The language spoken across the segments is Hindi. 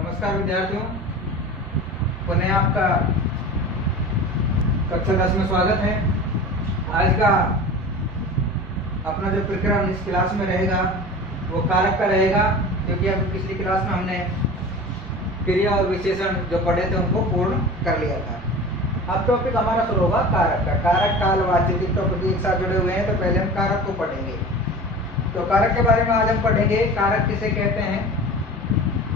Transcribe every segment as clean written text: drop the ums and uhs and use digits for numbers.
नमस्कार विद्यार्थियों, पुनः आपका कक्षा 10 में स्वागत है। आज का अपना जो प्रक्रम इस क्लास में रहेगा वो कारक का रहेगा, क्योंकि अभी पिछली क्लास में हमने क्रिया और विशेषण जो पढ़े थे उनको पूर्ण कर लिया था। अब टॉपिक हमारा शुरू होगा कारक का। कारक काल वाच्य टॉपिक एक साथ जुड़े हुए हैं, तो पहले हम कारक को पढ़ेंगे। तो कारक के बारे में आज हम पढ़ेंगे। कारक किसे कहते हैं,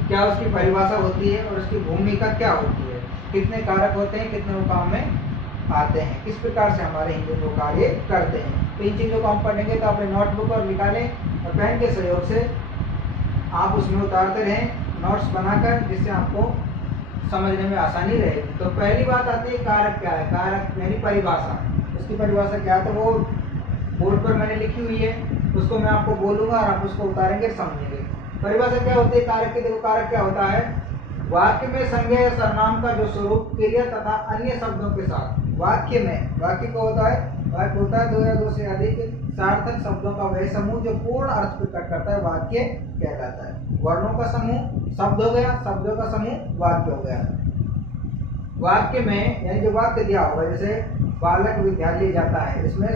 क्या उसकी परिभाषा होती है और उसकी भूमिका क्या होती है, कितने कारक होते हैं, कितने वो काम में आते हैं, किस प्रकार से हमारे हिंदी वो कार्य करते हैं। तो इन चीज़ों को हम पढ़ेंगे। तो अपने नोटबुक और निकालें और पेन के सहयोग से आप उसमें उतारते रहें नोट्स बनाकर, जिससे आपको समझने में आसानी रहेगी। तो पहली बात आती है कारक क्या है। कारक यानी परिभाषा। उसकी परिभाषा क्या है तो वो बोर्ड पर मैंने लिखी हुई है, उसको मैं आपको बोलूँगा और आप उसको उतारेंगे, समझेंगे। परिभाषा क्या होती है कारक की। देखो कारक क्या होता है, वाक्य में संज्ञा या सर्वनाम का जो स्वरूप क्रिया तथा अन्य शब्दों के साथ वाक्य में, वाक्य को होता है, वाक्य होता है दो या दो से अधिक सार्थक शब्दों का वह समूह जो पूर्ण अर्थ प्रकट करता है, वाक्य कहलाता है। वर्णों का समूह शब्द हो गया, शब्दों का समूह वाक्य हो गया। वाक्य में यानी जो वाक्य दिया होगा, जैसे बालक विद्यालय जाता है, इसमें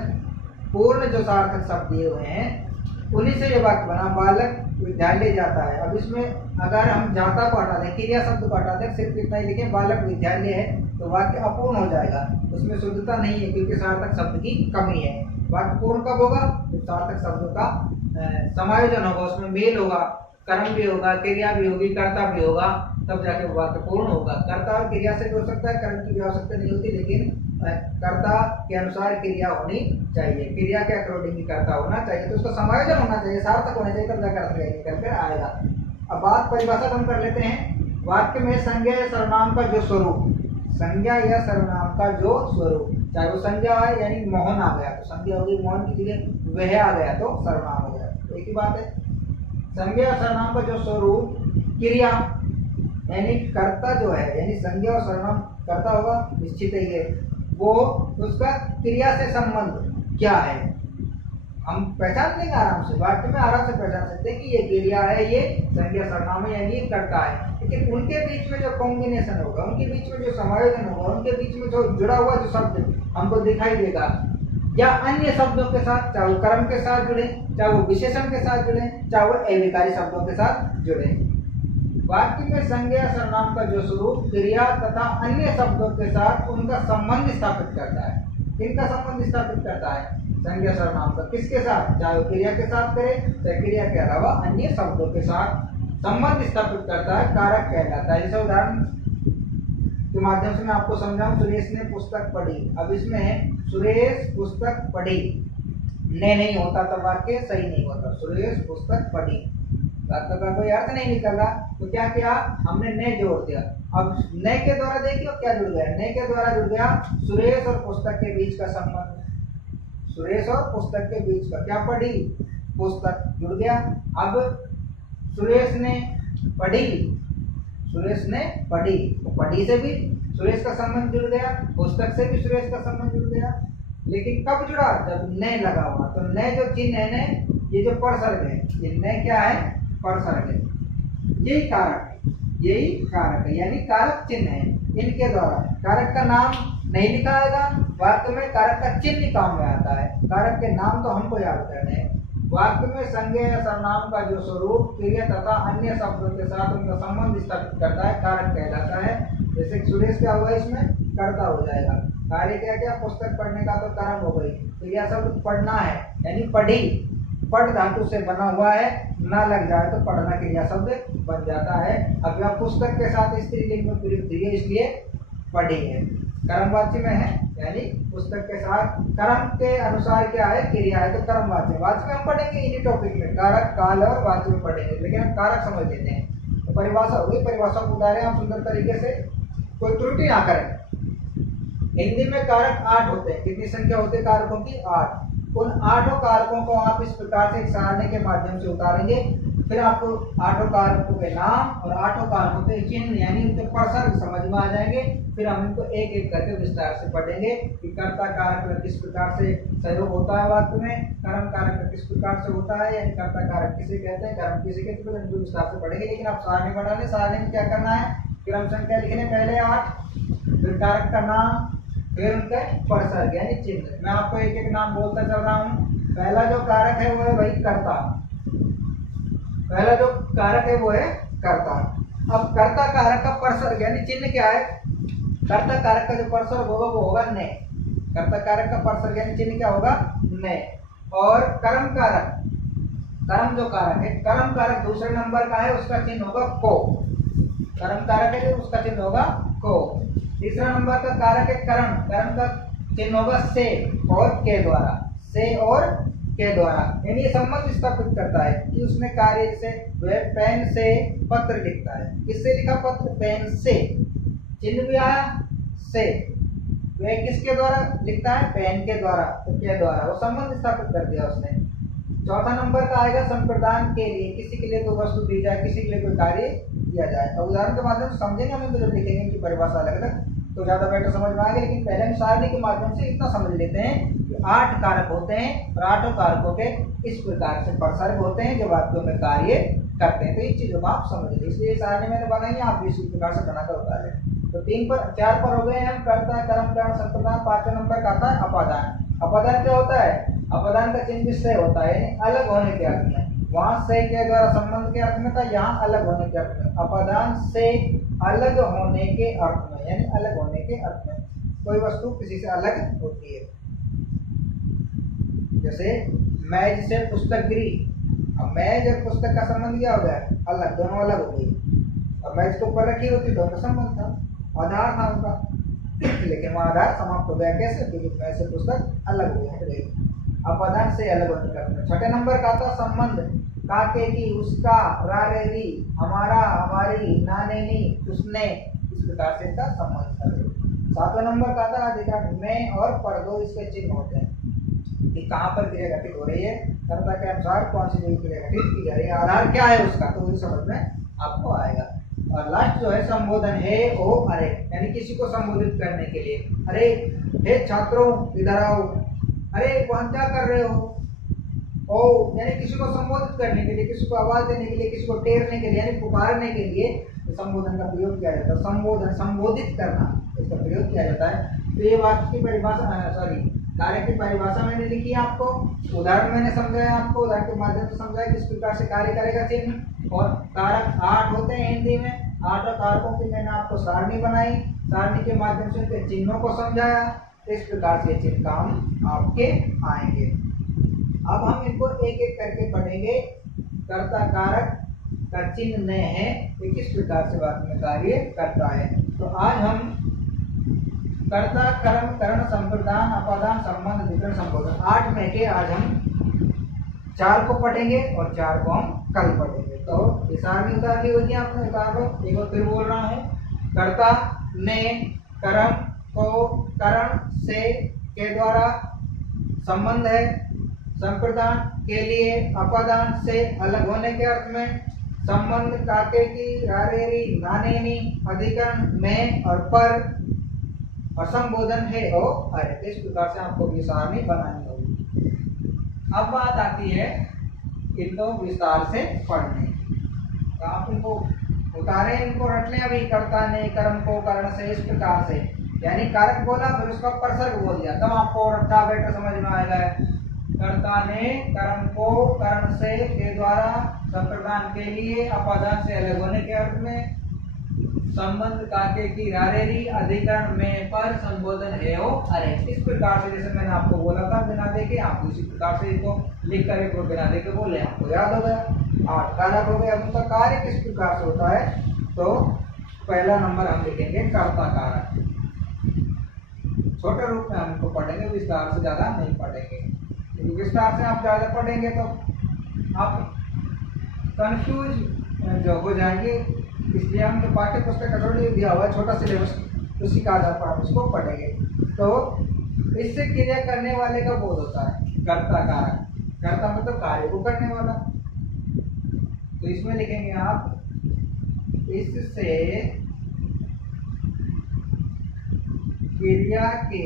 पूर्ण जो सार्थक शब्द दिए हुए हैं उन्हीं से ये वाक्य बना, बालक विद्यालय जाता है। अब इसमें अगर हम जाता को हटा दें, क्रिया शब्द को हटा दें, सिर्फ इतना ही लिखें बालक विद्यालय है, तो वाक्य अपूर्ण हो जाएगा। उसमें शुद्धता नहीं है, क्योंकि सार्थक शब्द की कमी है। वाक्य पूर्ण कब होगा, जब सार्थक शब्दों का समायोजन होगा, उसमें मेल होगा, कर्म भी होगा, क्रिया भी होगी, कर्ता भी होगा, तब जाके वाक्य पूर्ण होगा। कर्ता और क्रिया से हो सकता है, कर्म की भी आवश्यकता नहीं होती, लेकिन कर्ता के अनुसार क्रिया होनी चाहिए, क्रिया के अकॉर्डिंग ही कर्ता होना चाहिए। तो उसका समायोजन होना चाहिए, सार्थक होना चाहिए, तब जाकर अर्थ निकल कर आएगा। अब बात परिभाषा हम कर लेते हैं। वाक्य में संज्ञा या सर्वनाम का जो स्वरूप, संज्ञा या सर्वनाम का जो स्वरूप, चाहे वो संज्ञा है यानी मोहन आ गया तो संज्ञा होगी, मोहन की जगह वह आ गया तो सर्वनाम हो गया, एक ही बात है। संज्ञा या सर्वनाम का जो स्वरूप क्रिया यानी कर्ता जो है, यानी संज्ञा और सर्वनाम कर्ता होगा निश्चित ही है, वो उसका क्रिया से संबंध क्या है हम पहचान लेंगे आराम से। वाक्य में आराम से पहचान सकते हैं कि ये क्रिया है, ये संज्ञा सर्वनाम है, यानी ये कर्ता है। लेकिन उनके बीच में जो कॉम्बिनेशन होगा, उनके बीच में जो समायोजन होगा, उनके बीच में जो जुड़ा हुआ जो शब्द हमको दिखाई देगा, या अन्य शब्दों के साथ, चाहे वो कर्म के साथ जुड़े, चाहे वो विशेषण के साथ जुड़े, चाहे वो अविकारी शब्दों के साथ जुड़े। वाक्य में संज्ञा सर्वनाम का जो स्वरूप क्रिया तथा अन्य शब्दों के साथ उनका संबंध स्थापित करता है। किनका संबंध स्थापित करता है, संज्ञा सर्वनाम का। किसके साथ, चाहे वो क्रिया के साथ करे, चाहे क्रिया के अलावा अन्य शब्दों के साथ संबंध स्थापित करता है, कारक कहलाता है। जैसे उदाहरण के माध्यम से मैं आपको समझाऊं, सुरेश ने पुस्तक पढ़ी। अब इसमें सुरेश पुस्तक पढ़ी ने नहीं होता तो वाक्य सही नहीं होता। सुरेश पुस्तक पढ़ी वाक्य का कोई अर्थ नहीं निकला, तो क्या किया हमने ने जोड़ दिया। अब ने के द्वारा देखिए क्या जुड़ गया, ने के द्वारा जुड़ गया सुरेश और पुस्तक के बीच का संबंध। सुरेश और पुस्तक के बीच का क्या, पढ़ी, पुस्तक जुड़ गया। अब सुरेश ने पढ़ी, सुरेश ने पढ़ी, तो पढ़ी से भी सुरेश का संबंध जुड़ गया, पुस्तक से भी सुरेश का संबंध जुड़ गया। लेकिन कब जुड़ा, जब ने लगा हुआ। तो ने जो चिन्ह है, ने ये जो परसर्ग है, ये ने क्या है, परसर्ग है। यही कारक है, यही कारक है, यानी कारक चिन्ह है। इनके द्वारा कारक का नाम नहीं लिखा आएगा, वाक्य में कारक का चिन्ह काम में आता है। कारक के नाम तो हमको याद करने हैं। वाक्य में संज्ञा या सर्वनाम का जो स्वरूप क्रिया तथा अन्य शब्दों के साथ उनका संबंध स्थापित करता है, कारक कहलाता है। जैसे सुरेश क्या हुआ, इसमें कर्ता हो जाएगा। कार्य क्या क्या, पुस्तक पढ़ने का तो कर्म हो गई, क्रिया शब्द पढ़ना है यानी पढ़ी, पढ़ धातु से बना हुआ है, ना लग जाए तो पढ़ना क्रिया शब्द बन जाता है। अब यह पुस्तक के साथ स्त्रीलिंग में प्रयुक्त है, इसलिए पढ़ी है, कर्मवाच्य में है, यानी पुस्तक के साथ कर्म के अनुसार क्या है, क्रिया है, तो कर्मवाच्य। वाच्य में हम पढ़ेंगे इन्हीं टॉपिक में, कारक काल और वाच्य में पढ़ेंगे, लेकिन हम कारक समझ लेते हैं। तो परिभाषा होगी, परिभाषा को उतारें हम सुंदर तरीके से, कोई त्रुटि ना करें। हिंदी में कारक 8 होते हैं। कितनी संख्या होती है कारकों की, 8। उन 8 कारकों को आप इस प्रकार से एक सारणी के माध्यम से उतारेंगे, फिर आपको आठों कारकों के नाम और आठों कारकों के चिन्ह यानी उनके प्रसंग समझ में आ जाएंगे। फिर हम इनको एक एक करके विस्तार से पढ़ेंगे कि कर्ता कारक में किस प्रकार से सहयोग होता है वाक्य में, कर्म कारक में किस प्रकार से होता है, यानी कर्ता कारक किसे कहते हैं, कर्म किसे कहते हैं, इनको विस्तार से पढ़ेंगे। लेकिन आप सारणी बना लें। सारणी में क्या करना है, क्रम संख्या लिखने पहले 8, फिर कारक का नाम, फिर उनके प्रसंग यानी चिन्ह। मैं आपको एक एक नाम बोलता चल रहा हूँ। पहला जो कारक है वो है वही कर्ता। पहला जो कारक है वो है कर्ता। अब कर्ता कारक का प्रसर्ग यानी चिन्ह क्या है, कर्ता कारक का जो प्रसर्ग होगा वो होगा ने। कर्ता कारक का प्रसर्ग यानी चिन्ह क्या होगा, ने। और कर्म कारक, कर्म जो कारक है, कर्म कारक दूसरे नंबर का है, उसका चिन्ह होगा को। कर्म कारक है जो उसका चिन्ह होगा को। तीसरा नंबर का कारक है कर्म, कर्म का चिन्ह होगा से और के द्वारा, से और के द्वारा। यानी ये संबंध स्थापित करता है कि उसने कार्य से वह पेन से पत्र लिखता है। किससे लिखा पत्र, पेन से। चिन्ह भी आया से, वह किसके द्वारा लिखता है, पेन के द्वारा, तो के द्वारा, वो संबंध स्थापित कर दिया उसने। चौथा नंबर का आएगा संप्रदान के लिए, किसी के लिए कोई वस्तु दी जाए, किसी के लिए कोई कार्य किया जाए। अब उदाहरण के माध्यम से समझेंगे हम, जब लिखेंगे इनकी परिभाषा अलग अलग तो ज्यादा बेटर समझ में आएगा। लेकिन पहले हम सारणी के माध्यम से इतना समझ लेते हैं कि 8 कारक होते हैं और 8 कारकों के इस प्रकार से प्रसर्ग होते हैं जो वाक्यों में कार्य करते हैं। तो इन चीजों को आप समझ लीजिए, इसलिए सारणी मैंने बनाई है, आप भी इसी प्रकार से बनाकर उतारे। तो 4 पर हो गए हम, कर्ता, कर्म, कारण, संप्रदान। 5वें नंबर का आता है अपादान। अपादान क्या होता है, अपादान का चिन्ह से होता है यानी अलग होने के अर्थ में। वहां से के द्वारा संबंध के अर्थ में था, यहाँ अलग होने के अर्थ में। अपादान से अलग होने के अर्थ में, यानी अलग होने के अर्थ में कोई वस्तु किसी से अलग होती है। जैसे मेज से पुस्तक गिरी, अब मेज और पुस्तक का संबंध क्या हो गया, अलग, दोनों अलग हो गई। अब मेज को ऊपर रखी होती तो उनका संबंध था, आधार था उनका, लेकिन वह आधार समाप्त हो गया। कैसे, क्योंकि मेज से पुस्तक अलग हो गई। अपादान से अलग होने का। 6ठे नंबर का था संबंध, काके की, उसका, रारेरी, हमारा, हमारी, नाने नी, उसने, इस प्रकार से इसका संबंध था। 7वें नंबर का था अधिकार, में और पर, दो इसके चिन्ह होते हैं कि कहाँ पर क्रिया घटित हो रही है, कर्ता के अनुसार कौन सी क्रिया घटित की जा रही है, आधार क्या है उसका, तो वो समझ में आपको आएगा। और लास्ट जो है संबोधन, है ओ अरे, यानी किसी को संबोधित करने के लिए। अरे हे छात्रों इधर आओ, अरे वहां क्या कर रहे हो, ओ यानी किसी को संबोधित करने के लिए, किसी को आवाज देने के लिए, किसी को टेरने के लिए यानी पुकारने के लिए संबोधन का प्रयोग किया जाता है। संबोधन, संबोधित करना, इसका प्रयोग किया जाता है। तो ये वाक्य की परिभाषा, कार्य की परिभाषा मैंने लिखी है आपको, उदाहरण मैंने समझाया आपको, उदाहरण के माध्यम से समझाया किस प्रकार से कार्य करेगा चिन्ह। और कारक 8 होते हैं हिंदी में, 8 कारकों की मैंने आपको सारणी बनाई, सारणी के माध्यम से उनके चिन्हों को समझाया। इस प्रकार से चिन्ह काम आपके आएंगे। अब हम इनको एक एक करके पढ़ेंगे। कर्ता कारक का चिन्ह न है, ये किस प्रकार से वाक्य में कार्य करता है। तो आज हम कर्ता, कर्म, करण, संप्रदान, अपादान, संबंध, विकरण, संबोधन, 8 में के आज हम 4 को पढ़ेंगे और 4 को हम कल पढ़ेंगे। तो ये सारणी उतार ली होगी आपने, उतार लो। एक बार फिर बोल रहा हूँ, कर्ता ने कर्म को करण से के द्वारा संबंध है, संप्रदान के लिए, अपादान से अलग होने के अर्थ में, संबंध काके की, रारेरी, नानेनी, अधिकरण में और पर, और संबोधन है ओ अरे। इस प्रकार से आपको भी सारणी बनानी होगी। अब बात आती है इनको विस्तार से पढ़ने। तो आप इनको उतारे, इनको रट लें अभी। कर्ता ने कर्म को करण से, इस प्रकार से, यानी कारक बोला फिर उसका प्रसर्ग बोल दिया, तब आपको रट्टा बेटा समझ में आएगा। कर्ता ने कर्म को करण से के द्वारा, संप्रदान के लिए, अपादान से अलग होने के अर्थ में, संबंध काके की, रारेरी, अधिकरण में, पर, संबोधन है ओ अरे। इस प्रकार से जैसे मैंने आपको बोला था बिना देखे, आप इसी प्रकार से इसको लिख कर एक बिना देखे बोले, आपको याद हो गया। 8 कारक हो गए। अब उनका कार्य किस प्रकार से होता है, तो पहला नंबर हम लिखेंगे कर्ता कारक। छोटे रूप में हम इनको पढ़ेंगे, विस्तार से ज्यादा नहीं पढ़ेंगे, क्योंकि विस्तार से आप ज्यादा पढ़ेंगे तो आप कंफ्यूज जो हो जाएंगे। इसलिए हम जो पाठ्य पुस्तक का थोड़ी दिया हुआ है छोटा सिलेबस, उसी का आधार पर हम इसको पढ़ेंगे। तो इससे क्रिया करने वाले का बोध होता है कर्ता कारक। कर्ता मतलब कार्य को करने वाला, तो इसमें लिखेंगे आप इससे क्रिया के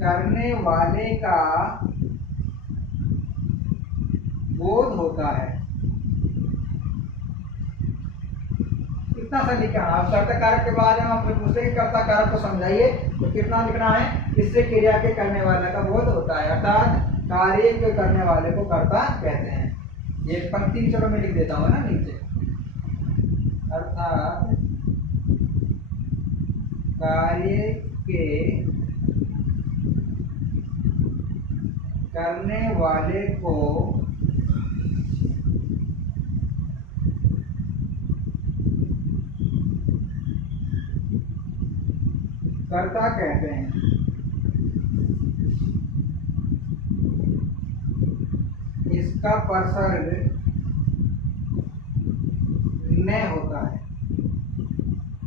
करने वाले का बोध होता है। कितना सा लिखा है? आप कर्ता कारक के बाद हम फिर पूछते हैं कर्ता कारक को समझाइए, तो कितना लिखना है? इससे क्रिया के करने वाले का बोध होता है, अर्थात कार्य के करने वाले को कर्ता कहते हैं। ये पंक्ति चलो मैं लिख देता हूँ ना नीचे, अर्थात कार्य के करने वाले को कर्ता कहते हैं। इसका परसर्ग न होता है।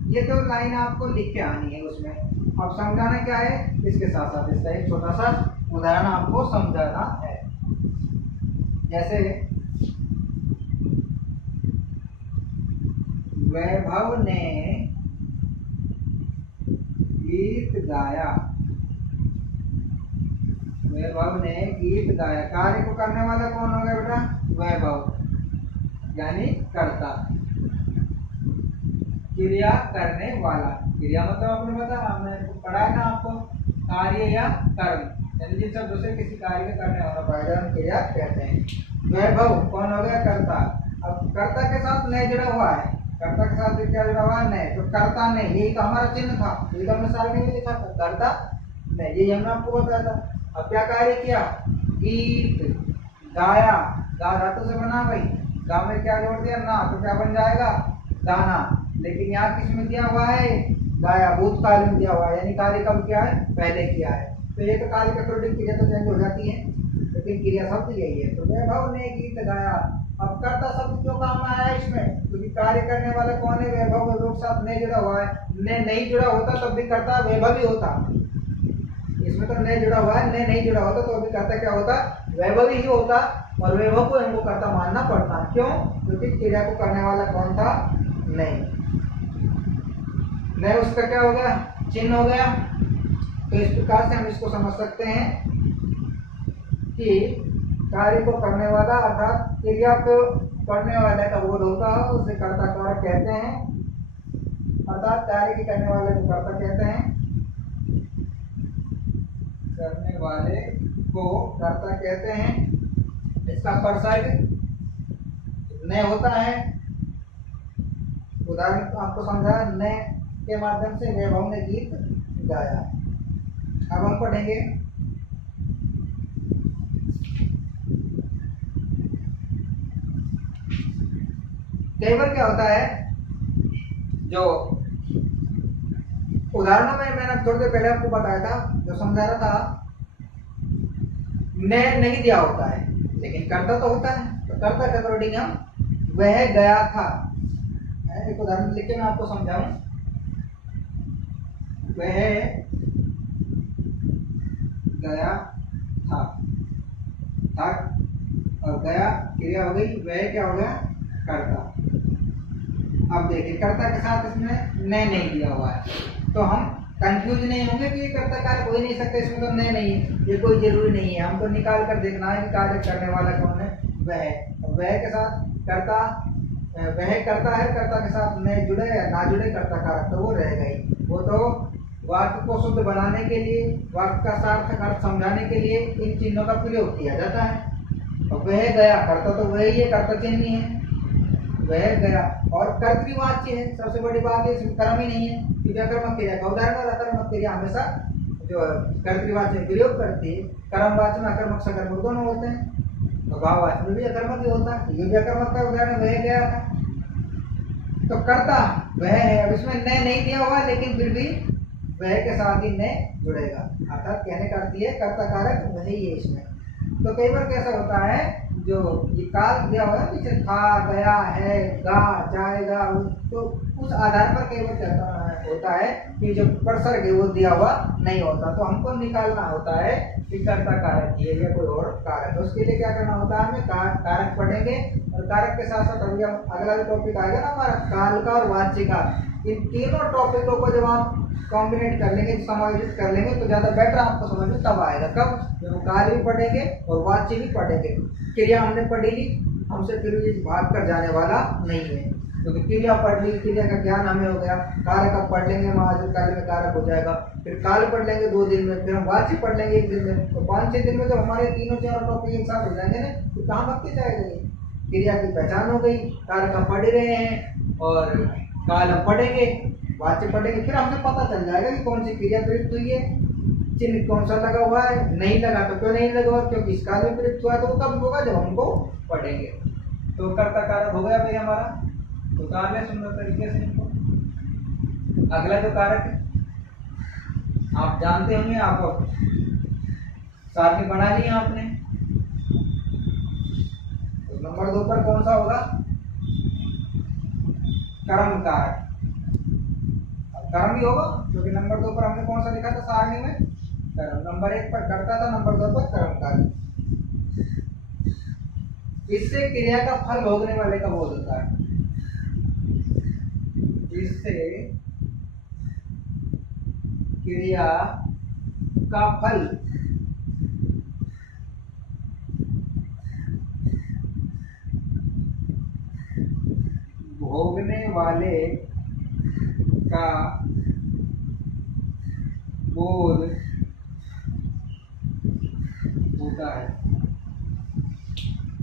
ये तो लाइन आपको लिख के आनी है, उसमें अब समझाना क्या है, इसके साथ साथ इसका एक छोटा सा उदाहरण आपको समझाना है। जैसे वैभव ने गीत गाया, वैभव ने गीत गाया। कार्य को करने वाला कौन होगा बेटा? वैभव, यानी कर्ता। क्रिया करने वाला, क्रिया मतलब आपने बताया, हमने पढ़ा है ना आपको, कार्य या कर्म, यानी जिन शब्दों से किसी कार्य का करने वाला पाएगा हम क्रिया कहते हैं। वैभव कौन हो गया? कर्ता। अब कर्ता के साथ न जुड़ा हुआ है, कर्ता के साथ क्या जुड़ा हुआ है? न, तो कर्ता ने, यही तो हमारा चिन्ह था, यही तो हमने सारे में लिखा था, कर्ता ने, यही हमने आपको बताया था। अब क्या कार्य किया? गीत गाया, गा धातु से बना भाई, गा में क्या जोड़ दिया? ना, तो क्या बन जाएगा? गाना। लेकिन यहाँ किस में दिया हुआ है? गाया, भूतकाल में दिया हुआ है, यानी कार्य कब किया है? पहले किया है। तो ये तो कार्य का प्रोडक्ट क्रिया तो चेंज हो जाती है, लेकिन क्रिया शब्द यही है। तो वैभव ने गीत गाया। अब कर्ता शब्द क्यों काम आया है इसमें? क्योंकि कार्य करने वाला कौन है? वैभव। वैभव के साथ ने जुड़ा हुआ है, ने नहीं जुड़ा होता तब भी कर्ता वैभव ही होता। इसमें तो ने जुड़ा हुआ है, ने नहीं जुड़ा होता तो अभी कर्ता क्या होता? वैभव ही होता। और वैभव को हमको कर्ता मानना पड़ता। क्यों? क्योंकि क्रिया को करने वाला कौन था? नहीं। नहीं, उसका क्या हो गया? चिन्ह हो गया। तो इस प्रकार से हम इसको समझ सकते हैं कि कार्य को करने वाला अर्थात क्रिया को करने वाले का बोध होता है, उसे कर्ता कारक कहते हैं, अर्थात कार्य के करने वाले को कर्ता कहते हैं, करने वाले को कर्ता कहते हैं। इसका परसर्ग न होता है। उदाहरण आपको समझाया, न के माध्यम से वैभव ने गीत गाया। अब हम पढ़ेंगे कई बार क्या होता है, जो उदाहरणों में मैंने थोड़ी देर पहले आपको बताया था, जो समझा रहा था, ने नहीं दिया होता है लेकिन कर्ता तो होता है। तो कर्ता के अकॉर्डिंग हम वह गया था, एक उदाहरण लिख के मैं आपको समझाऊं। वह गया था, और गया क्रिया हो गई, वह क्या हो गया? कर्ता। अब देखिए कर्ता के साथ इसमें ने नहीं दिया हुआ है, तो हम कंफ्यूज नहीं होंगे कि ये कर्ता कार्य हो ही नहीं सकते, इसमें तो ने नहीं है, ये कोई जरूरी नहीं है। हमको निकाल कर देखना है कि कार्य करने वाला कौन है? वह के साथ कर्ता, वह करता है, कर्ता के साथ न जुड़े या ना जुड़े कर्ता कारक तो वो रहेगा ही। वो तो वाक्य को शुद्ध बनाने के लिए, वाक्य का सार्थक अर्थ समझाने के लिए इन चिन्हों का प्रयोग किया जाता है। और वह गया, कर्ता तो वही है, कर्ता चिन्ह ही है, वह गया। और कर्तृवाच्य है, सबसे बड़ी बात है, इसमें कर्म ही नहीं है, क्योंकि अकर्मक क्रिया का उदाहरण और अकर्मक क्रिया हमेशा जो कर्तृवाच्य में प्रयोग करती है, कर्मवाच्य में अकर्मक सकर्मक दोनों होते हैं, तो भाववाच्य में भी अकर्मक ही होता है, ये भी अकर्मक का उदाहरण वह गया था। तो कर्ता वह है। अब इसमें न नहीं दिया हुआ, लेकिन फिर भी वह के साथ ही न जुड़ेगा, अर्थात कहने का अर्थ है कर्ता कारक वही है इसमें। तो कई बार कैसा होता है, जो ये काल दिया हुआ है पीछे, था, गया, है, गा, जाएगा, तो उस आधार पर कई बार कहता है होता है कि जो प्रसर्ग है वो दिया हुआ नहीं होता, तो हमको निकालना होता है कि कर्ता कारक ये या कोई और कारक। तो उसके लिए क्या करना होता है, हमें कारक पढ़ेंगे और कारक के साथ साथ अभी हम अगला जो टॉपिक आएगा ना हमारा काल का और वाच्य का, इन तीनों टॉपिकों को जब आप कॉम्बिनेट कर लेंगे, समायोजित कर लेंगे तो ज्यादा बेटर आपको समझ में तब आएगा। कब? जब काल भी पढ़ेंगे और वाच्य भी पढ़ेंगे। क्रिया हमने पढ़ी ली, हमसे फिर ये भाग कर जाने वाला नहीं है, क्योंकि क्रिया पढ़ ली, क्रिया का ज्ञान हमें हो गया। कारक अब पढ़ लेंगे, महाजन काल में कारक हो जाएगा, फिर काल पढ़ लेंगे 2 दिन में, फिर हम वाच्य पढ़ लेंगे 1 दिन में। तो 5-6 दिन में जब हमारे तीनों चारों टॉपिक एक साथ हो जाएंगे ना, तो कहाँ भगते जाएगा। क्रिया की पहचान हो गई, कारक हम पढ़ रहे हैं और काल हम पढ़ेंगे, वाच्य पढ़ेंगे, फिर हमसे पता चल जाएगा कि कौन सी क्रिया प्रयुक्त हुई है, चिन्ह कौन सा लगा हुआ है, नहीं लगा तो क्यों नहीं लगा हुआ, क्योंकि इस काल में प्रयुक्त हुआ तो वो कब होगा, जब हमको पढ़ेंगे। तो कर्ता कारक हो गया भाई हमारा, तो उतार ले सुंदर तरीके से इनको। अगला जो कारक है आप जानते होंगे, आप सारणी बना ली आपने, तो नंबर 2 पर कौन सा होगा, कर्म कारक। कर्म ही होगा क्योंकि नंबर 2 पर हमने कौन सा लिखा था सारणी में, कर्म। नंबर 1 पर कर्ता था, नंबर 2 पर कर्म कारक। इससे क्रिया का फल भोगने वाले का बोध होता है, इससे क्रिया का फल भोगने वाले का बोध होता है,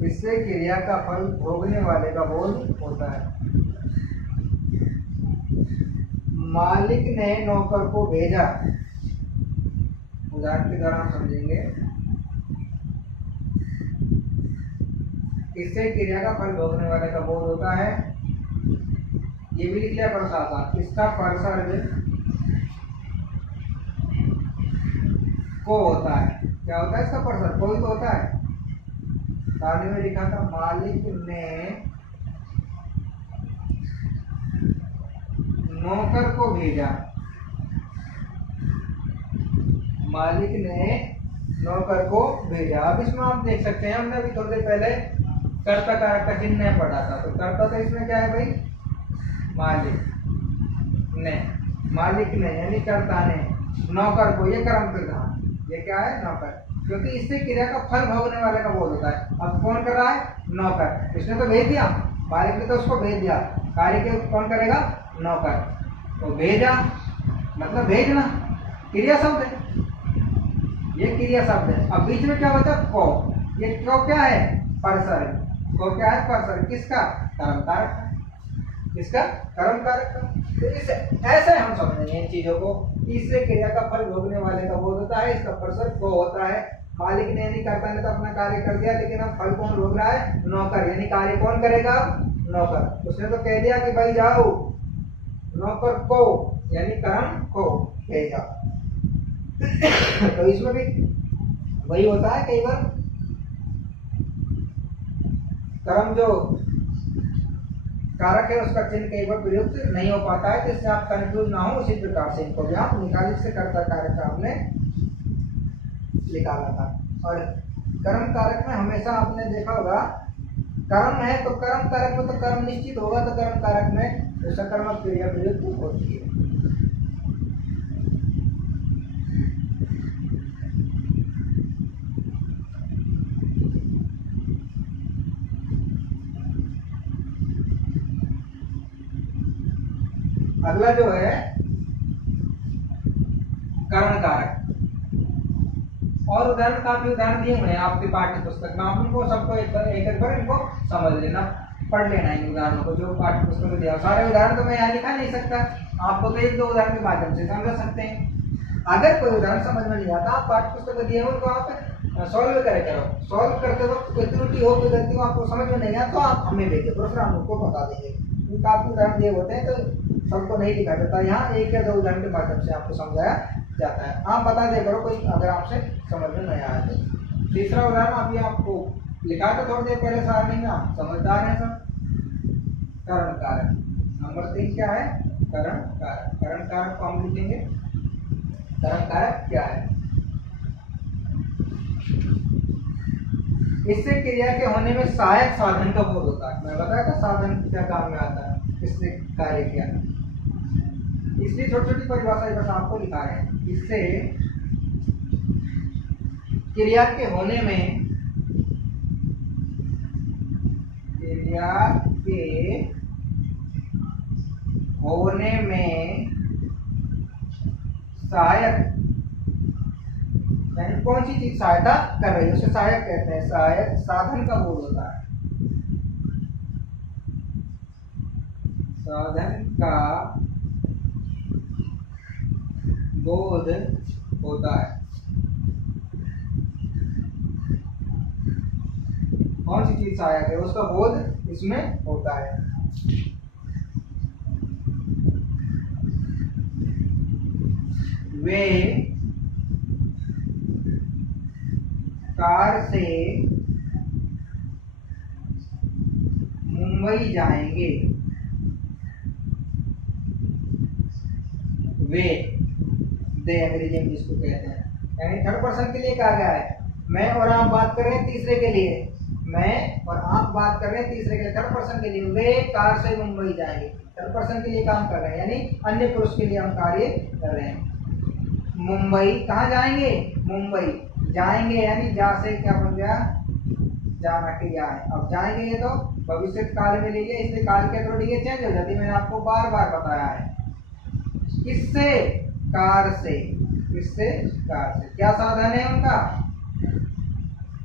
इससे क्रिया का फल भोगने वाले का बोध होता है। मालिक ने नौकर को भेजा, उदाहरण के द्वारा हम समझेंगे, इससे क्रिया का फल भोगने वाले का बोध होता है। ये भी लिख लिया प्रसाद, इसका परसर्ग को होता है। क्या होता है इसका परसर्ग? कोई तो होता है। सारणी में लिखा था मालिक ने नौकर को भेजा, मालिक ने नौकर को भेजा। अब इसमें आप देख सकते हैं, हमने अभी थोड़ी देर पहले कर्ता कारक का चिन्ह पढ़ा था, तो कर्ता तो इसमें क्या है भाई, मालिक ने, मालिक ने यानी कर्ता ने नौकर को, ये कर्म प्रधान, ये क्या है, नौकर, क्योंकि इससे क्रिया का फल भोगने वाले का बोध होता है। अब कौन कर रहा है, नौकर, इसने तो भेज दिया, मालिक ने तो उसको भेज दिया, कार्य के कौन करेगा, नौकर। तो भेजा मतलब भेजना, क्रिया शब्द है, ये क्रिया शब्द है। अब बीच में क्या होता है, को, ये को क्या है, परसर्ग, को क्या है, परसर्ग, किसका, कर्म कारक का, किसका, कर्म कारक का। तो इसे ऐसे हम समझेंगे इन चीजों को, इससे क्रिया का फल भोगने वाले का बोध होता है, इसका परसर्ग को होता है। मालिक ने यानी कर्ता ने तो अपना कार्य कर दिया, लेकिन अब फल कौन भोग रहा है, नौकर, यानी कार्य कौन करेगा, नौकर। उसने तो कह दिया कि भाई जाओ, नौकर को यानी कर्म को भेजा। तो इसमें भी वही होता है, कई बार कर्म जो कारक है उसका चिन्ह कई बार प्रयुक्त नहीं हो पाता है, जिससे आप कंफ्यूज ना हो, उसी प्रकार से इनको भी आप निकालिए। से कर्ता कारक का हमने निकाला था। और कर्म कारक में हमेशा आपने देखा होगा, कर्म है तो कर्म कारक में तो कर्म निश्चित होगा, तो कर्म कारक में सकर्मक क्रिया प्रयुक्त होती है। अगला जो है कर्ण कारक, और उदाहरण काफी उदाहरण दिए हुए हैं आपके पाठ्य पुस्तक में, आप उनको सबको एक बार इनको समझ लेना, पढ़ लेना इन उदाहरणों को जो पाठ्य पुस्तक में दिया। सारे उदाहरण तो मैं यहाँ लिखा नहीं सकता, आपको तो 1-2 उदाहरण के माध्यम से समझ सकते हैं। अगर कोई उदाहरण समझ में नहीं आता, आप पाठ्य पुस्तक में दिए हुए उनको आप सॉल्व करे करो, सॉल्व करते वक्त कोई त्रुटि हो, कोई गलती हो, आपको समझ में नहीं आया तो आप हमें भेजो, फिर हम उनको बता देंगे। काफी उदाहरण दिए होते हैं तो सबको नहीं लिखा जाता, यहाँ 1 या 2 उदाहरण के माध्यम से आपको समझाया जाता है। आप बता दिया करो कोई अगर आपसे समझ में नहीं आया तो। तीसरा उदाहरण अभी आपको लिखा था थोड़ी देर पहले सारणी में, आप समझदार हैं सब। कर्म कारक नंबर 3 क्या है, करण कारक। करण कारक को हम लिखेंगे, करण कारक क्या है? इससे क्रिया के होने में सहायक साधन का बोध होता है। मैं बताया था साधन क्या काम में आता है, इससे कार्य क्या है, इसलिए छोटी छोटी परिभाषाएं बस आपको लिखा है। इससे क्रिया के होने में, क्रिया के होने में सहायक, यानी कौन सी चीज सहायता कर रही है उसे सहायक कहते हैं, सहायक साधन का बोध होता है। साधन का बोध होता है। कौन सी चीज सहायक है उसका बोध इसमें होता है। वे कार से मुंबई जाएंगे। वे, दे अंग्रेजी में जिसको कहते हैं, यानी थर्ड पर्सन के लिए कहा गया है। मैं और आप बात कर रहे हैं तीसरे के लिए, मैं और आप बात कर रहे हैं तीसरे के लिए, थर्ड पर्सन के लिए। वे कार से मुंबई जाएंगे, थर्ड पर्सन के लिए काम कर रहे हैं, यानी अन्य पुरुष के लिए हम कार्य कर रहे हैं। मुंबई, कहाँ जाएंगे? मुंबई जाएंगे, यानी जा से क्या बन गया? जाना क्रिया है। अब जाएंगे ये तो भविष्य काल में लीजिए, इसलिए काल के थ्रू ये चेंज हो जाती है। मैंने आपको बार बार बताया है। किससे? कार से। किससे? कार से। क्या साधन है उनका?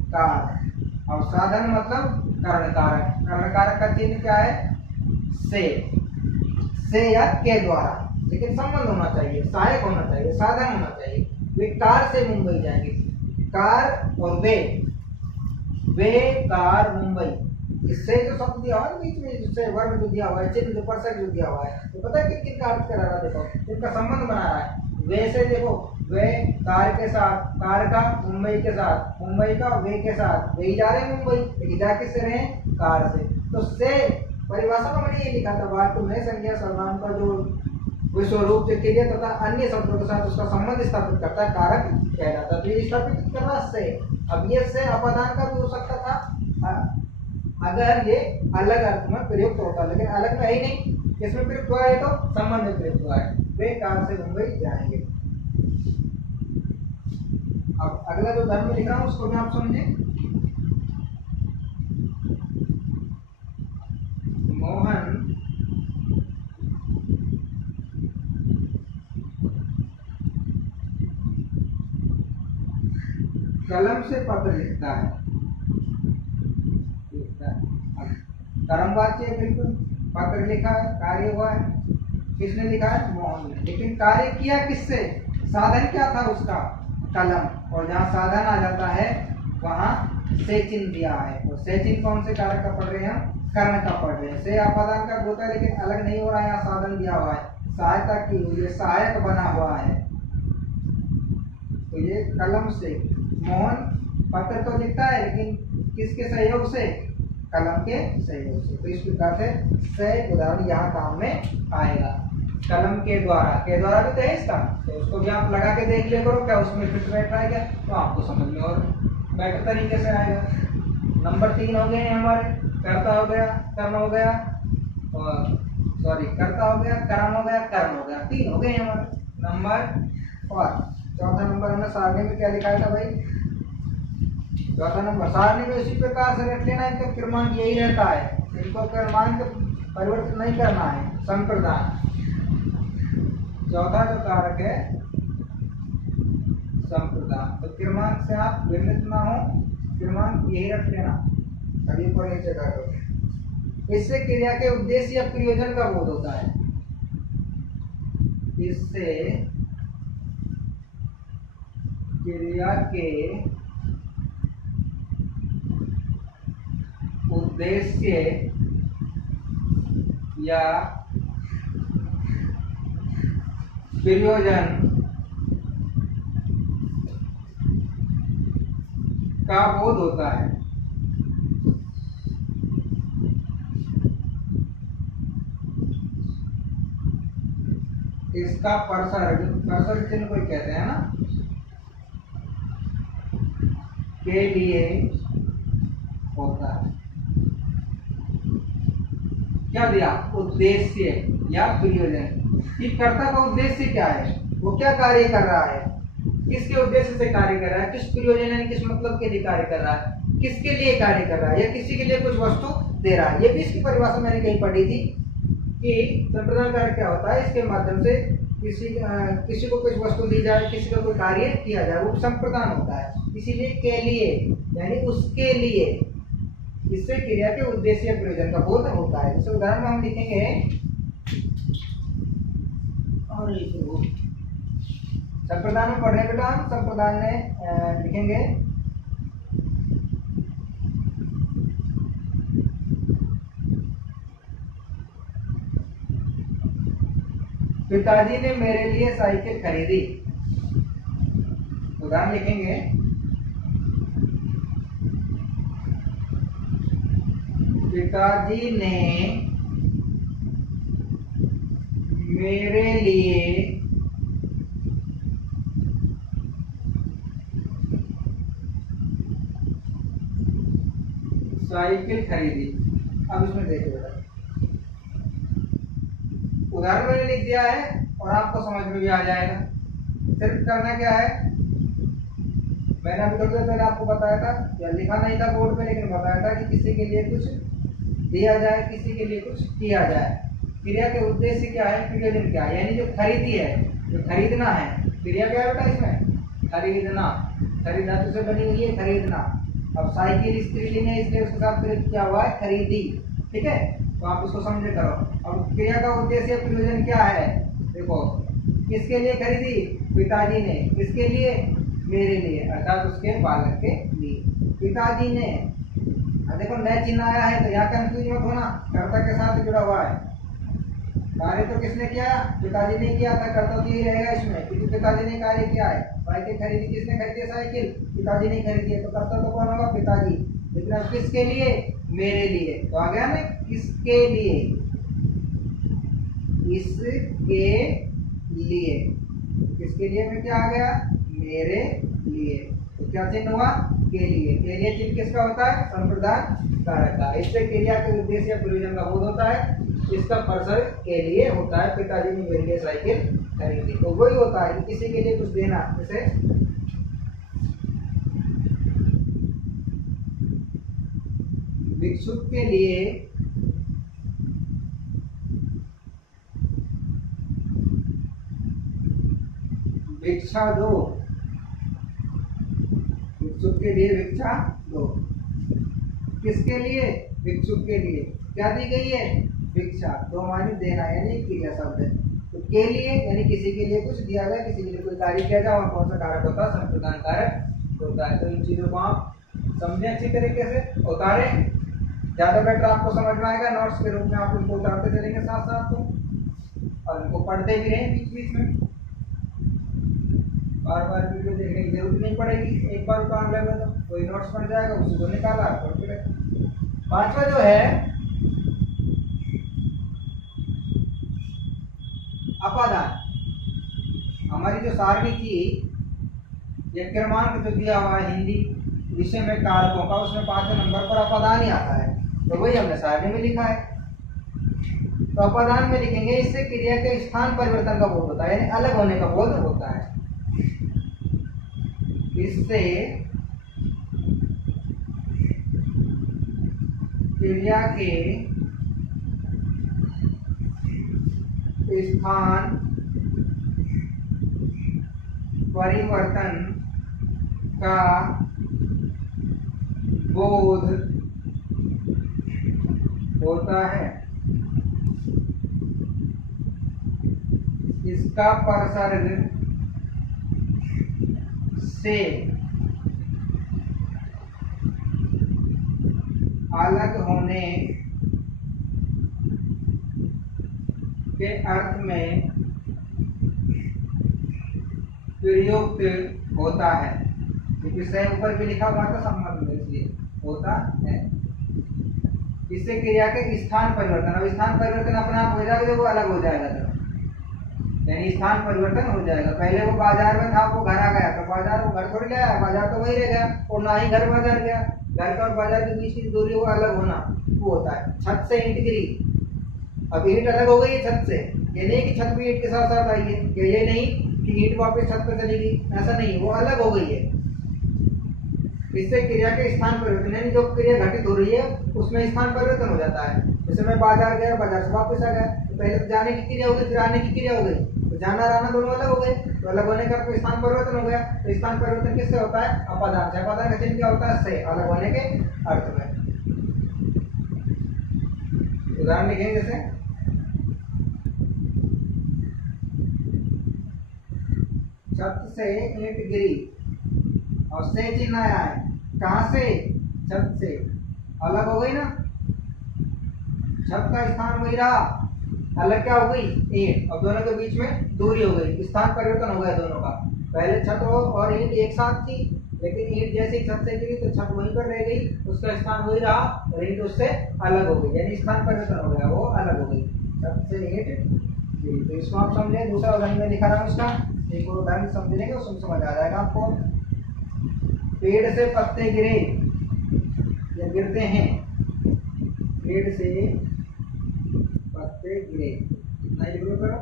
कार। अब साधन मतलब कर्ण कारक। कर्ण कारक का चिन्ह क्या है? से या के द्वारा, लेकिन संबंध होना चाहिए, सहायक होना चाहिए, साधन होना चाहिए। वे कार से मुंबई जाएंगे। कार और वे कार मुंबई, इससे जो शब्द दिया हुआ है बीच में, जिससे वर्ग जो दिया हुआ है, चिन्ह जो परसेंट जो दिया हुआ है, तो पता है किन किन का अर्थ करा रहा है? देखो इनका संबंध बना रहा है। वे से देखो, वे कार के साथ, कार का मुंबई के साथ, मुंबई का वे के साथ, वे जा रहे हैं मुंबई, लेकिन जा किससे रहे? कार से। तो से परिभाषा में मैंने ये लिखा था, वाक्य में संज्ञा सर्वनाम का जो विश्वरूप से क्रिया तथा अन्य शब्दों के साथ उसका संबंध स्थापित करता है, कारक कहलाता है। तो ये स्थापित कर रहा से। अब ये से अपादान का भी हो सकता था अगर ये अलग अर्थ में प्रयुक्त होता, लेकिन अलग में है ही नहीं, किसमें प्रयुक्त हुआ है? तो संबंध में प्रयुक्त हुआ है। वे कार से मुंबई जाएंगे। अब अगला जो धर्म में लिख रहा हूं उसको भी आप समझे। मोहन कलम से पत्र लिखता है। कर्मवाच्य है, बिल्कुल। पत्र लिखा है, कार्य हुआ है, किसने लिखा है? मोहन ने। लेकिन कार्य किया किससे? साधन क्या था उसका? कलम। और जहाँ साधन आ जाता है वहाँ से चिन्ह दिया है। और से चिन्ह कौन से कारक का पढ़ रहे हैं हम? कर्ण का पढ़ रहे हैं। से अपादान का होता है, लेकिन अलग नहीं हो रहा है, यहाँ साधन दिया हुआ है, सहायता की हुई है, सहायक बना हुआ है। तो ये कलम से, मोहन पत्र तो लिखता है, लेकिन किसके सहयोग से? कलम के सहयोग से। तो इस प्रकार से उदाहरण यहाँ काम में आएगा। कलम के द्वारा, के द्वारा भी तो है इसका, तो उसको भी आप लगा के देख ले करो, क्या उसमें फिट बैठ रहा है क्या, तो आपको समझ में और बेटर तरीके से आएगा। नंबर 3 हो गए हमारे, कर्ता हो गया, कर्म हो गया, और सॉरी कर्ता हो गया, कर्म हो गया, कर्म हो गया, 3 हो गए हमारे। नंबर 4, चौथा नंबर हमने सारणी में क्या लिखा था भाई? चौथा नंबर सारणी में उसी प्रकार से रख लेना है, तो क्रमांक यही रहता है, इनको क्रमांक परिवर्तन नहीं करना है। संप्रदान, चौथा जो कारक है संप्रदान, तो क्रमांक से आप विनित ना हो, क्रमांक यही रख लेना, अभी पर नीचे कर दो। इससे क्रिया के उद्देश्य या प्रयोजन का बोध होता है। इससे क्रिया के उद्देश्य या प्रयोजन का बोध होता है। इसका परसर्ग चिन्ह कोई कहते हैं ना, के लिए होता है। क्या दिया? उद्देश्य या प्रयोजन। कि कर्ता का उद्देश्य क्या है, वो क्या कार्य कर रहा है, किसके उद्देश्य से कार्य कर रहा है, किस प्रयोजन यानी किस मतलब के लिए कार्य कर रहा है, किसके लिए कार्य कर रहा है, या किसी के लिए कुछ वस्तु दे रहा है। ये भी इसकी परिभाषा मैंने कहीं पढ़ी थी कि संप्रदान कार्य क्या होता है, इसके माध्यम से किसी को कुछ वस्तु दी जाए, किसी का कोई कार्य किया जाए, वो संप्रदान होता है। इसीलिए के लिए यानी उसके लिए, इससे क्रिया के उद्देश्य या प्रयोजन का बोध होता है। जैसे उदाहरण में हम लिखेंगे, और संप्रदान में पढ़ रहे बेटा, हम संप्रदान में लिखेंगे पिताजी ने मेरे लिए साइकिल खरीदी। उदाहरण लिखेंगे, पिताजी ने मेरे लिए साइकिल खरीदी। अब इसमें देखिए बेटा, उदाहरण मैंने लिख दिया है और आपको समझ में भी आ जाएगा। सिर्फ करना क्या है, मैंने अभी थोड़ी देर पहले आपको बताया था, या लिखा नहीं था बोर्ड पे, लेकिन बताया था कि किसी के लिए कुछ दिया जाए, किसी के लिए कुछ किया जाए। क्रिया के उद्देश्य क्या है, प्रयोजन क्या है, यानी जो खरीदी है, जो खरीदना है, क्रिया क्या है बेटा इसमें, खरीदना, खरीद धातु से बनी हुई है, खरीदना। अब साइकिल स्त्रीलिंग है, इसलिए उसके साथ प्रयुक्त क्या हुआ है, खरीदी। ठीक है, तो आप इसको समझे करो। अब क्रिया का उद्देश्य प्रयोजन क्या है, देखो, किसके लिए खरीदी, पिताजी ने, किसके लिए, मेरे लिए, अर्थात उसके बालक के लिए। पिताजी ने, देखो नया चिन्ह आया है, तो यहाँ कंफ्यूज मत होना, कर्ता के साथ जुड़ा हुआ है। कार्य तो किसने किया, पिताजी ने किया था, कर्ता तो यही रहेगा इसमें, क्योंकि पिताजी ने कार्य किया है। साइकिल खरीदी, किसने खरीदी है साइकिल, पिताजी ने खरीदी है, तो कर्ता तो कौन होगा, पिताजी। लेकिन अब किसके लिए, मेरे लिए, तो आ गया ना, किसके लिए, इसके लिए, किसके लिए में क्या आ गया, मेरे लिए। तो क्या चिन्ह हुआ, के लिए। के लिए चिन्ह किसका होता है, संप्रदान कारक का। इससे क्रिया के उद्देश्य या प्रयोजन का बोध होता है। इसका परसर्ग के लिए होता है, पिताजी ने मेरे लिए साइकिल खरीदी, तो वही होता है किसी के लिए कुछ देना। जैसे भिक्षुक के लिए भिक्षा दो, भिक्षुक के लिए भिक्षा दो। किसके लिए, भिक्षुक के लिए। क्या दी गई है, भिक्षा, तो मानी देना, यानी क्रिया शब्द है। तो के लिए यानी किसी के लिए कुछ दिया गया, किसी के लिए कोई कार्य किया जाए, और कौन सा कारक होता है, संप्रदान कारक होता है। तो इन चीजों को आप समझें अच्छी तरीके से, उतारे, ज्यादा बेटर आपको समझ में आएगा। नोट्स के रूप में आप उनको उतारते चलेंगे साथ साथ तो, और उनको पढ़ते भी रहें बीच बीच में। बार बार वीडियो देखने की जरूरत नहीं पड़ेगी, एक बार काम लगे तो कोई नोट्स पढ़ जाएगा, उसी को निकाला और फिर। पांचवा जो है अपादान। हमारी जो सारणी थी, ये क्रमांक जो दिया हुआ है हिंदी विषय में कारकों का, उसमें 5वें नंबर पर अपादान ही आता है, तो वही हमने सारणी में लिखा है। तो अपादान में लिखेंगे, इससे क्रिया के स्थान परिवर्तन का बोध होता है, यानी अलग होने का बोध होता है। इससे क्रिया के स्थान परिवर्तन का बोध होता है। इसका परसर्ग से अलग होने के अर्थ में प्रयुक्त होता है, क्योंकि से ऊपर भी लिखा हुआ था संबंध में, इसलिए होता है। इससे क्रिया के स्थान परिवर्तन, अब स्थान परिवर्तन अपने आप हो जाएगा, वो अलग हो जाएगा। यानी स्थान परिवर्तन हो जाएगा। पहले वो बाजार में था, वो घर आ गया, तो बाजार वो घर थोड़ी गया, बाजार तो वही रह गया, और ना ही घर बाजार गया। घर का और बाजार के बीच की दूरी वो अलग होना वो होता है। छत से ईंट गिरी, अब ईंट अलग हो गई है छत से, ये नहीं कि छत भी ईंट के साथ साथ आई है, ये नहीं कि ईंट वापस छत पर चली गई, ऐसा नहीं, वो अलग हो गई है। इससे क्रिया के स्थान परिवर्तन, यानी जो क्रिया घटित हो रही है उसमें स्थान परिवर्तन हो जाता है। जैसे मैं बाजार गया, बाजार से वापस आ गया, तो पहले तो जाने की क्रिया हो गई, फिर आने की क्रिया हो गई, तो जाना और आना दोनों अलग हो गए, तो अलग होने का तो स्थान परिवर्तन हो गया। तो स्थान परिवर्तन किससे होता है? अपादान से। अपादान का चिन्ह क्या होता है? से, अलग होने के अर्थ में। उदाहरण लिखेंगे, जैसे छत से ईंट गिरी, और से चिन्ह आया है, कहां से? छत से, अलग हो गई ना, छत का स्थान वही रहा, अलग क्या हो गई? ईंट। अब दोनों के बीच में दूरी हो गई, स्थान परिवर्तन हो गया दोनों का। पहले छत और ईंट एक साथ थी, लेकिन ईंट जैसे ही छत से गिरी तो छत वहीं पर रह गई, उसका स्थान वही रहा, और ईंट उससे अलग हो गई, यानी स्थान परिवर्तन हो गया, वो अलग हो गई, छत से ईंट गिरी। तो इसको आप समझे। दूसरा उदाहरण मैं दिखा रहा हूँ उसका, एक और उदाहरण समझ लेंगे, उसमें समझ आ जाएगा आपको। पेड़ से पत्ते गिरे या गिरते हैं, पेड़ से पत्ते गिरे, नहीं लिखो करो।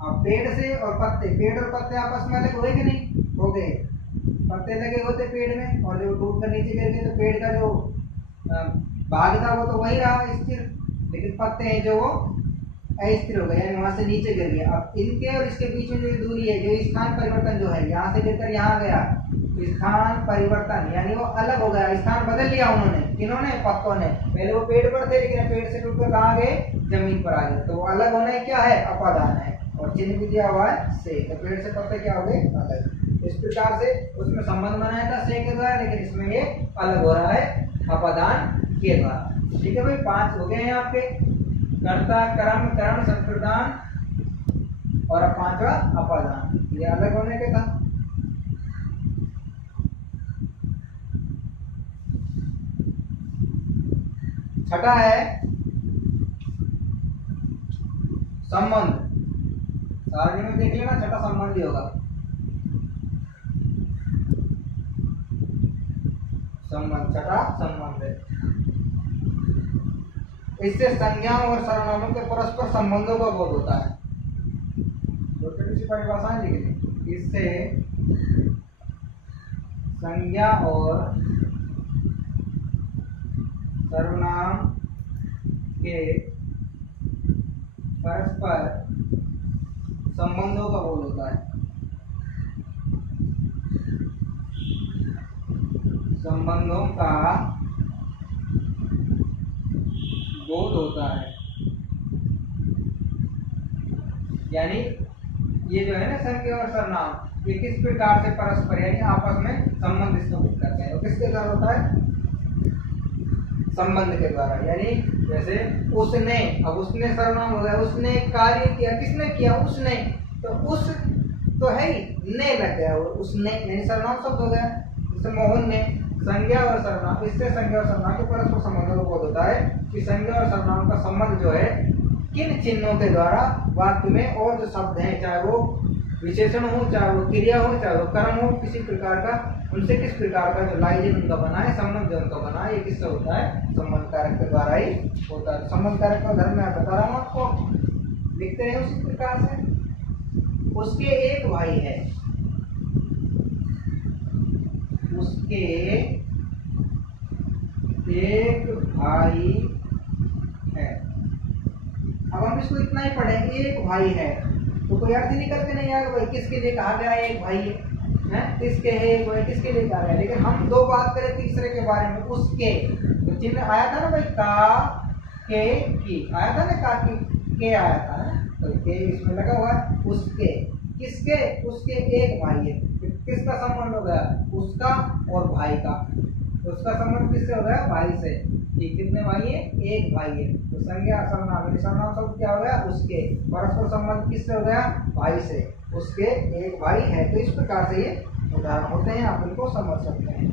अब पेड़ से और पत्ते, पेड़ और पत्ते आपस में अलग हुए कि नहीं? हो गए। पत्ते लगे होते पेड़ में, और जो टूट कर नीचे गिर गए, तो पेड़ का जो भाग था वो तो वही रहा स्थिर, लेकिन पत्ते हैं जो वो अस्थिर हो गए, यानी वहां से नीचे गिर गया। अब इनके और इसके बीच में जो दूरी है, जो स्थान परिवर्तन जो है, यहाँ से गिरकर यहाँ गया, स्थान परिवर्तन, यानी वो अलग हो गया, स्थान बदल लिया उन्होंने, किन्होंने? पत्तों ने। पहले वो पेड़ पर थे, लेकिन पेड़ से टूटकर कहाँ गए? जमीन पर आ गए, तो वो अलग होना क्या है? अपादान है, और चिन्ह भी दिया हुआ है से, तो पेड़ से पत्ते क्या हो गए? अलग। इस प्रकार से उसमें संबंध बनाया था से के द्वारा, लेकिन इसमें ये अलग हो रहा है अपादान के द्वारा। ठीक है भाई, 5 हो गए हैं आपके, कर्ता, कर्म, करण, संप्रदान, और अब 5वां अपादान, ये अलग होने के था। छठा है संबंध। सारणी में देख लेना, छठा संबंध ही होगा। संबंध, छठा संबंध है। इससे संज्ञाओं और सर्वनामों के परस्पर संबंधों का बोध होता है। दो छोटी सी परिभाषाएं लिख ली। इससे संज्ञा और सर्वनाम के परस्पर संबंधों का बोध होता है। संबंधों का बोध होता है, यानी ये जो है ना संज्ञा और सर्वनाम, ये किस प्रकार से परस्पर यानी आपस में संबंध स्थापित करते हैं। किसके द्वारा होता है? संबंध के द्वारा। यानी जैसे उसने, अब उसने सर्वनाम हो गया, उसने कार्य किया, किसने किया? उसने, तो उस तो है ही, ने लग गया, उसने यानी सर्वनाम शब्द हो गया। जैसे मोहन ने, संज्ञा और सर्वनाम, इससे संज्ञा और सर्वनाम के परस्पर संबंधों को बोध होता है कि संज्ञा और सर्वनाम का संबंध जो है किन चिन्हों के द्वारा वाक्य में और जो शब्द हैं, चाहे वो विशेषण हो, चाहे वो क्रिया हो, चाहे वो कर्म हो, किसी प्रकार का, उनसे किस प्रकार का जो लाइजन उनका बना है, संबंध जो उनका बना है, ये किससे होता है? संबंध कारक के द्वारा ही होता है। संबंध कारक का धर्म मैं बता रहा हूँ आपको, लिखते हैं उसी प्रकार से। उसके एक भाई है, उसके एक भाई है। अब हम इसको इतना ही पढ़ेंगे, एक भाई है, तो कोई अर्थ निकल के नहीं आएगा भाई किसके लिए कहा गया एक भाई है, किसके है एक भाई, किसके लिए कहा गया। लेकिन हम दो बात करें तीसरे के बारे में, उसके, तो चिन्ह आया था ना भाई, का, के, की आया था ना, का की, के आया था ना, तो के इसमें लगा हुआ है। उसके, किसके? उसके एक भाई है, किसका संबंध हो गया? उसका और भाई का। उसका संबंध किससे हो गया? भाई से। ठीक, कितने भाई है? एक भाई है। तो संज्ञा सर्वनाम, सर्वनाम शब्द क्या हो गया? उसके। परस्पर संबंध किससे हो गया? भाई से। उसके एक भाई है। तो इस प्रकार से ये उदाहरण होते हैं, आप इनको समझ सकते हैं।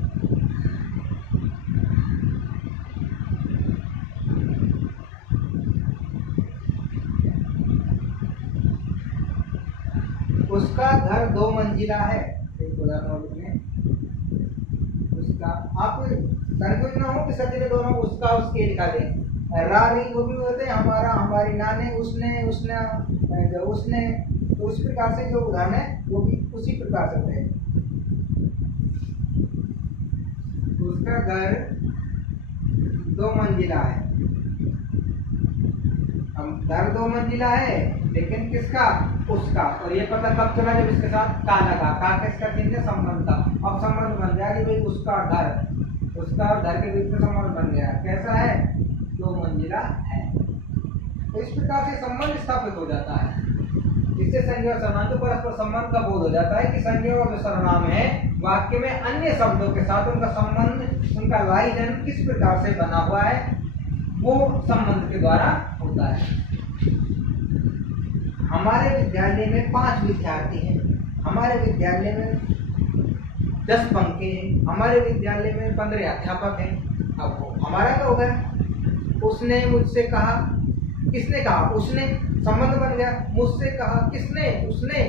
उसका घर 2 मंजिला है। एक उदाहरण में उसका, आप कंफ्यूज ना हो कि सच में दोनों उसका उसके लिखा दें। रानी वो भी होते हैं हमारा, हमारी नाने, उसने, उसने, जो उसने, तो उस प्रकार से जो उदाहरण है वो भी उसी प्रकार से होते हैं। उसका घर 2 मंजिला है। अब घर 2 मंजिला है लेकिन किसका? उसका। और ये पता कब चला? जब इसके साथ का लगा। का किसका चिन्ह? संबंध का। अब संबंध बन गया कि भाई उसका घर, उसका और घर के बीच में संबंध बन गया। कैसा है? 2 मंजिला है। तो इस प्रकार से संबंध स्थापित हो जाता है। इससे संज्ञा और सर्वनाम के परस्पर संबंध का बोध हो जाता है कि संज्ञा और जो सर्वनाम है वाक्य में अन्य शब्दों के साथ उनका संबंध, उनका लाइजन किस प्रकार से बना हुआ है, वो संबंध के द्वारा होता है। हमारे विद्यालय में 5 विद्यार्थी हैं। हमारे विद्यालय में 10 पंखे हैं। हमारे विद्यालय में 15 अध्यापक हैं। अब वो हमारा क्या होगा? उसने मुझसे कहा। किसने कहा? उसने। संबंध बन गया। मुझसे कहा। किसने? उसने।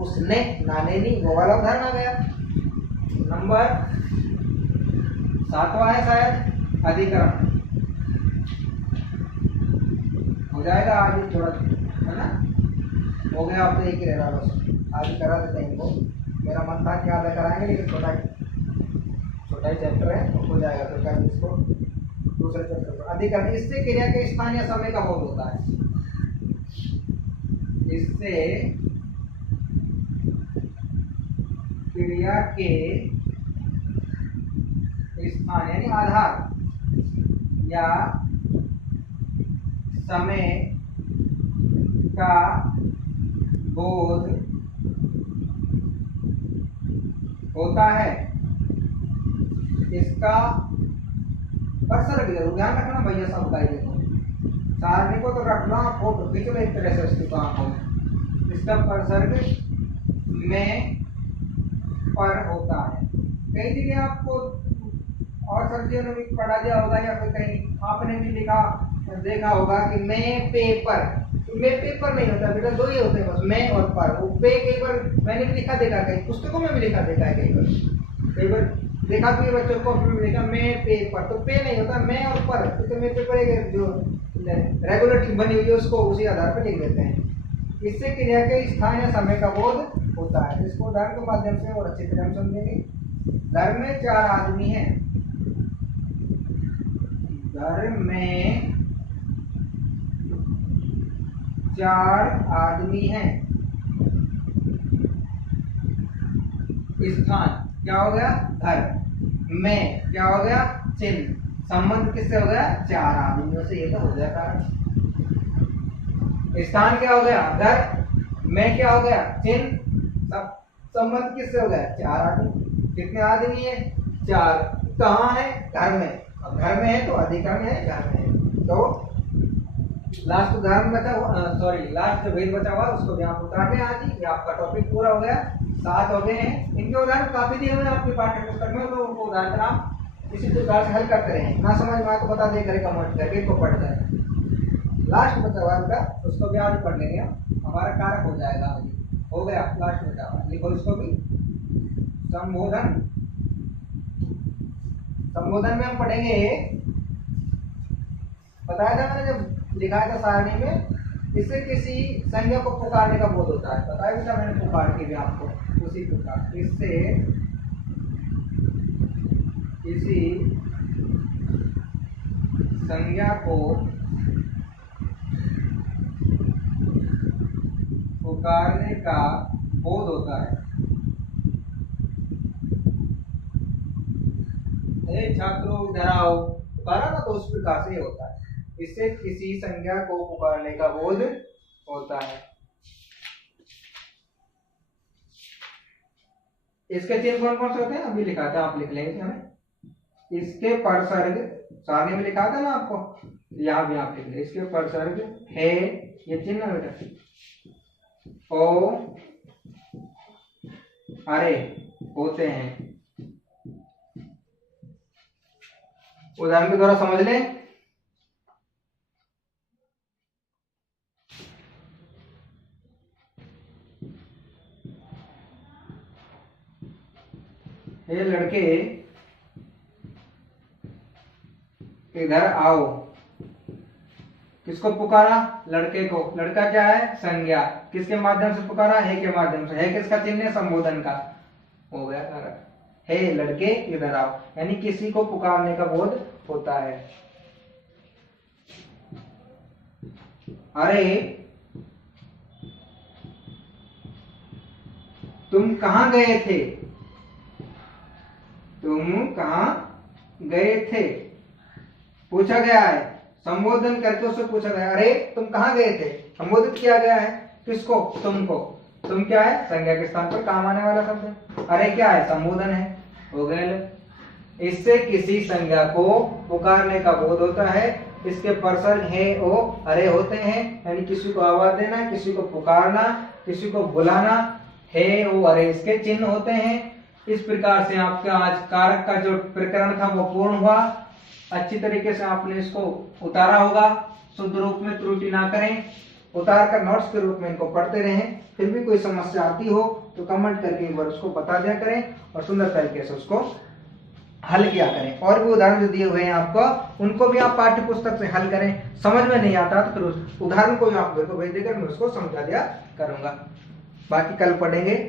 उसने, नाने नहीं, वो वाला उदाहरण आ गया। नंबर 7वां है शायद, अधिकरण। हो जाएगा आज थोड़ा, है ना? हो गया, अब तो एक ही रह रहा बस, आज ही करा देते हैं इनको। मेरा मन था कि आधा कराएंगे लेकिन छोटा ही चैप्टर है तो हो जाएगा, फिर कल इसको दूसरे चैप्टर पर। अधिकरण, इससे क्रिया के स्थान या समय का बोध होता है। इससे क्रिया के स्थान यानी आधार या समय का बोध होता है। इसका परसर भी जरूर ध्यान रखना भैया, सब का देखो सारणी को तो रखना, फोटो खींच लो एक तरह से उसकी आंखों में। इसका परसर्ग में पर होता है। कई जगह आपको और सब्जियों ने भी पढ़ा दिया होगा या फिर कहीं आपने भी लिखा देखा होगा कि मैं पेपर, मैं पेपर नहीं होता बेटा, 2 ही होते हैं बस, मैं और पर। वो पे कई बार मैंने भी लिखा देखा, कई पुस्तकों में भी लिखा देखा है, कई बार देखा भी बच्चों को अपने लिखा मैं पेपर, तो पे नहीं होता, मैं और पर, तो मैं पेपर जो रेगुलर बनी हुई है उसको उसी आधार पर लिख देते हैं। इससे क्रिया के स्थान या समय का बोध होता है। इसको उदाहरण के माध्यम से और अच्छी तरह समझेंगे। घर में 4 आदमी हैं। घर में 4 आदमी हैं। स्थान क्या हो गया? घर। में क्या हो गया? चिन्ह। संबंध किससे हो गया? 4 आदमियों से, ये तो हो जाता है। स्थान क्या हो गया? घर। में क्या हो गया? चिन्ह। संबंध किससे हो गया? 4 आदमी। कितने आदमी है? 4। कहाँ है? घर में। अब घर में है तो अधिकरण है, घर में है। तो लास्ट उदाहरण बचा हुआ, सॉरी लास्ट जो भेद बचा हुआ उसको भी आप उतार लें आज ही। ये आपका टॉपिक पूरा हो गया, 7 हो गए हैं। इनके उदाहरण काफी दिए हुए आपके पाठ्य पुस्तक में, तो उनको उदाहरण आप इसी प्रकार से हल करते रहें। ना समझ में आए तो बता दे करें, कमेंट करके इसको पढ़ जाए। लास्ट बचा हुआ आपका, उसको भी आज पढ़ लेंगे, हमारा कारक हो जाएगा। हो गया, लास्ट बचा हुआ, लिखो इसको भी। संबोधन। संबोधन में हम पढ़ेंगे, बताया था मैंने जब दिखाया था सारणी में, इससे किसी संज्ञा को पुकारने का बोध होता है। बताया भी था मैंने पुकार के भी आपको, उसी प्रकार इससे किसी संज्ञा को पुकारने का बोध होता है। छात्रों इधर आओ, पुकारा ना, तो उस प्रकार से होता है। इससे किसी संज्ञा को पुकारने का बोध होता है। इसके 3 कौन कौन से होते हैं अभी लिखा था, आप लिख लेंगे हमें। इसके परसर्ग सारणी में लिखा था ना आपको, यहाँ भी आप लिख लें। इसके परसर्ग है, ये चिन्ह बेटा, ओ अरे होते हैं। उदाहरण के द्वारा समझ लें। हे लड़के इधर आओ। किसको पुकारा? लड़के को। लड़का क्या है? संज्ञा। किसके माध्यम से पुकारा? हे के माध्यम से। हे किसका चिन्ह है? संबोधन का। हो गया कारक। हे लड़के इधर आओ, यानी किसी को पुकारने का बोध होता है। अरे तुम कहां गए थे? तुम कहां गए थे? पूछा गया है, संबोधन करके उससे पूछा गया। अरे तुम कहां गए थे? संबोधित किया गया है। किसको? तुमको। तुम क्या है? संज्ञा के स्थान पर काम आने वाला शब्द है। अरे क्या है? संबोधन है। हो गए। इससे किसी संज्ञा को पुकारने का बोध होता है। इसके परसर्ग हे ओ अरे होते हैं, यानी किसी को आवाज देना, किसी को पुकारना, किसी को बुलाना। हे ओ अरे इसके चिन्ह होते हैं। इस प्रकार से आपका आज कारक का जो प्रकरण था वो पूर्ण हुआ। अच्छी तरीके से आपने इसको उतारा होगा। शुद्ध रूप में त्रुटि ना करें, उतार कर नोट्स के रूप में इनको पढ़ते रहें। फिर भी कोई समस्या आती हो तो कमेंट करके एक बार उसको बता दिया करें और सुंदर तरीके से उसको हल किया करें। और भी उदाहरण जो दिए हुए हैं आपको, उनको भी आप पाठ्य पुस्तक से हल करें। समझ में नहीं आता तो फिर उस उदाहरण को भी आप मेरे को भेज देकर मैं उसको समझा दिया करूंगा। बाकी कल पढ़ेंगे।